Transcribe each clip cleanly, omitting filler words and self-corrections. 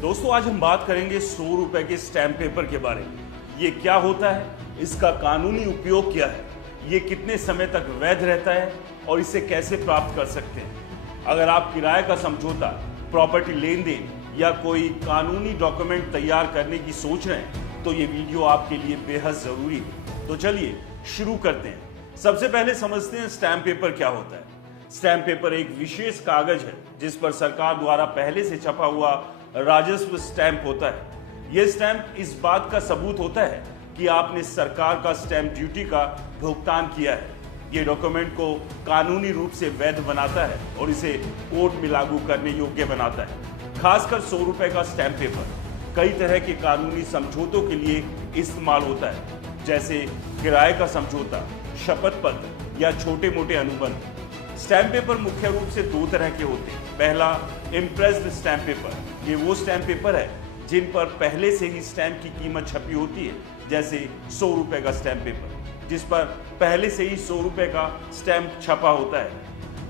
दोस्तों आज हम बात करेंगे 100 रुपए के स्टैम्प पेपर के बारे में। ये क्या होता है, इसका कानूनी उपयोग क्या है, ये कितने समय तक वैध रहता है और इसे कैसे प्राप्त कर सकते हैं। अगर आप किराए का समझौता, प्रॉपर्टी लेन देन या कोई कानूनी डॉक्यूमेंट तैयार करने की सोच रहे हैं तो ये वीडियो आपके लिए बेहद जरूरी है। तो चलिए शुरू करते हैं। सबसे पहले समझते हैं स्टैम्प पेपर क्या होता है। स्टैम्प पेपर एक विशेष कागज है जिस पर सरकार द्वारा पहले से छपा हुआ राजस्व स्टैंप होता है। यह स्टैंप इस बात का सबूत होता है कि आपने सरकार का स्टैंप ड्यूटी का भुगतान किया है। यह डॉक्यूमेंट को कानूनी रूप से वैध बनाता है और इसे कोर्ट में लागू करने योग्य बनाता है। खासकर 100 रुपए का स्टैंप पेपर कई तरह के कानूनी समझौतों के लिए इस्तेमाल होता है, जैसे किराए का समझौता, शपथ पत्र या छोटे मोटे अनुबंध। स्टैम्प पेपर मुख्य रूप से दो तरह के होते हैं। पहला इम्प्रेस्ड स्टैम्प पेपर, ये वो स्टैम्प पेपर है जिन पर पहले से ही स्टैम्प की कीमत छपी होती है, जैसे 100 रुपए का स्टैम्प पेपर जिस पर पहले से ही 100 रुपए का स्टैम्प छपा होता है।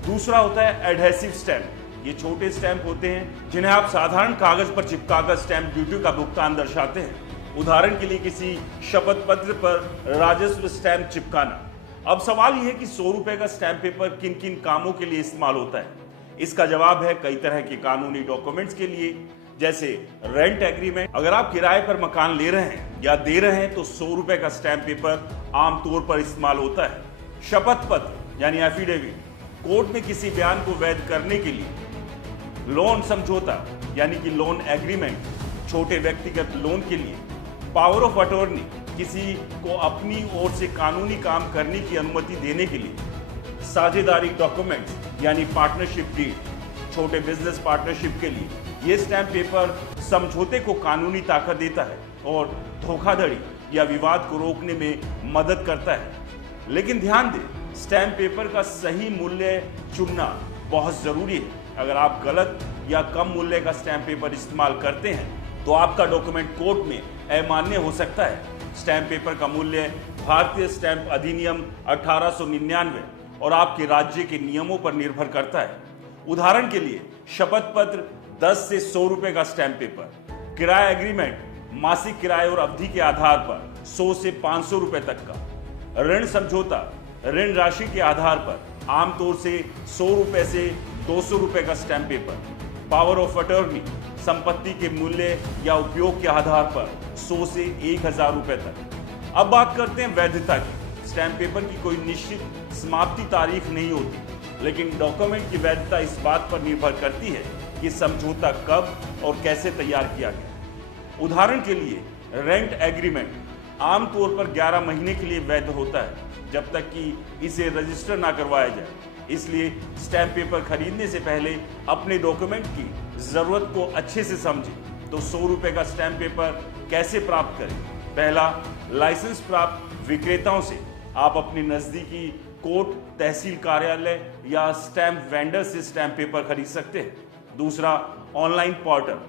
दूसरा होता है एडहेसिव स्टैम्प। ये छोटे स्टैम्प होते हैं जिन्हें आप साधारण कागज पर चिपकाकर स्टैम्प ड्यूटी का भुगतान दर्शाते हैं। उदाहरण के लिए किसी शपथ पत्र पर राजस्व स्टैम्प चिपकाना। अब सवाल यह है कि 100 रुपए का स्टैम्प पेपर किन किन कामों के लिए इस्तेमाल होता है। इसका जवाब है कई तरह के कानूनी डॉक्यूमेंट्स के लिए, जैसे रेंट एग्रीमेंट। अगर आप किराए पर मकान ले रहे हैं या दे रहे हैं तो 100 रुपए का स्टैम्प पेपर आमतौर पर इस्तेमाल होता है। शपथ पत्र यानी एफिडेविट, कोर्ट में किसी बयान को वैध करने के लिए। लोन समझौता यानी कि लोन एग्रीमेंट, छोटे व्यक्तिगत लोन के लिए। पावर ऑफ अटॉर्नी, किसी को अपनी ओर से कानूनी काम करने की अनुमति देने के लिए। साझेदारी डॉक्यूमेंट्स यानी पार्टनरशिप डीड, छोटे बिजनेस पार्टनरशिप के लिए। यह स्टैम्प पेपर समझौते को कानूनी ताकत देता है और धोखाधड़ी या विवाद को रोकने में मदद करता है। लेकिन ध्यान दें, स्टैम्प पेपर का सही मूल्य चुनना बहुत जरूरी है। अगर आप गलत या कम मूल्य का स्टैम्प पेपर इस्तेमाल करते हैं तो आपका डॉक्यूमेंट कोर्ट में अमान्य हो सकता है। स्टैम्प पेपर का मूल्य भारतीय स्टैम्प अधिनियम 1899 और आपके राज्य के नियमों पर निर्भर करता है। उदाहरण के लिए शपथ पत्र 10 से 100 रुपए का स्टैम्प पेपर, किराया एग्रीमेंट मासिक किराए और अवधि के आधार पर 100 से 500 रुपए तक का। ऋण समझौता ऋण राशि के आधार पर आमतौर से 100 रुपए से 200 रुपए का stamp paper. Power of attorney संपत्ति के मूल्य या उपयोग के आधार पर 100 से 1000 रुपए तक। अब बात करते हैं वैधता की। स्टैम्प पेपर की कोई निश्चित समाप्ति तारीख नहीं होती, लेकिन डॉक्यूमेंट की वैधता इस बात पर निर्भर करती है कि समझौता कब और कैसे तैयार किया गया। उदाहरण के लिए रेंट एग्रीमेंट आमतौर पर 11 महीने के लिए वैध होता है जब तक कि इसे रजिस्टर ना करवाया जाए। इसलिए स्टैम्प पेपर खरीदने से पहले अपने डॉक्यूमेंट की जरूरत को अच्छे से समझें। तो 100 रुपए का स्टैम्प पेपर कैसे प्राप्त करें? पहला, लाइसेंस प्राप्त विक्रेताओं से आप अपने नजदीकी कोर्ट, तहसील कार्यालय या स्टैम्प वेंडर से स्टैम्प पेपर खरीद सकते हैं। दूसरा, ऑनलाइन पोर्टल।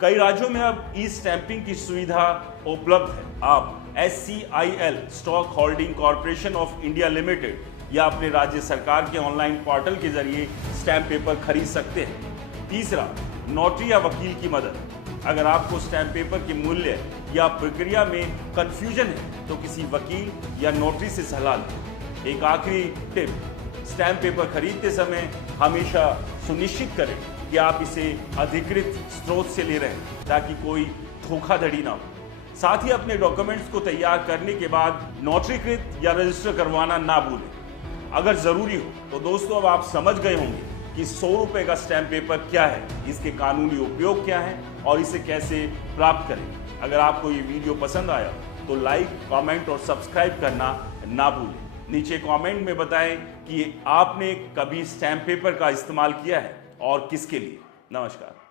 कई राज्यों में अब ई स्टैंपिंग की सुविधा उपलब्ध है। आप SCIL stock holding corporation of India limited या अपने राज्य सरकार के ऑनलाइन पोर्टल के जरिए स्टैम्प पेपर खरीद सकते हैं। तीसरा, नोटरी या वकील की मदद। अगर आपको स्टैम्प पेपर के मूल्य या प्रक्रिया में कंफ्यूजन है तो किसी वकील या नोटरी से सलाह लें। एक आखिरी टिप, स्टैम्प पेपर खरीदते समय हमेशा सुनिश्चित करें कि आप इसे अधिकृत स्रोत से ले रहे हैं ताकि कोई धोखाधड़ी ना हो। साथ ही अपने डॉक्यूमेंट्स को तैयार करने के बाद नोटरीकृत या रजिस्टर करवाना ना भूलें अगर जरूरी हो। तो दोस्तों अब आप समझ गए होंगे कि 100 रुपए का स्टैम्प पेपर क्या है, इसके कानूनी उपयोग क्या है और इसे कैसे प्राप्त करें। अगर आपको ये वीडियो पसंद आया तो लाइक, कमेंट और सब्सक्राइब करना ना भूलें। नीचे कमेंट में बताएं कि आपने कभी स्टैम्प पेपर का इस्तेमाल किया है और किसके लिए। नमस्कार।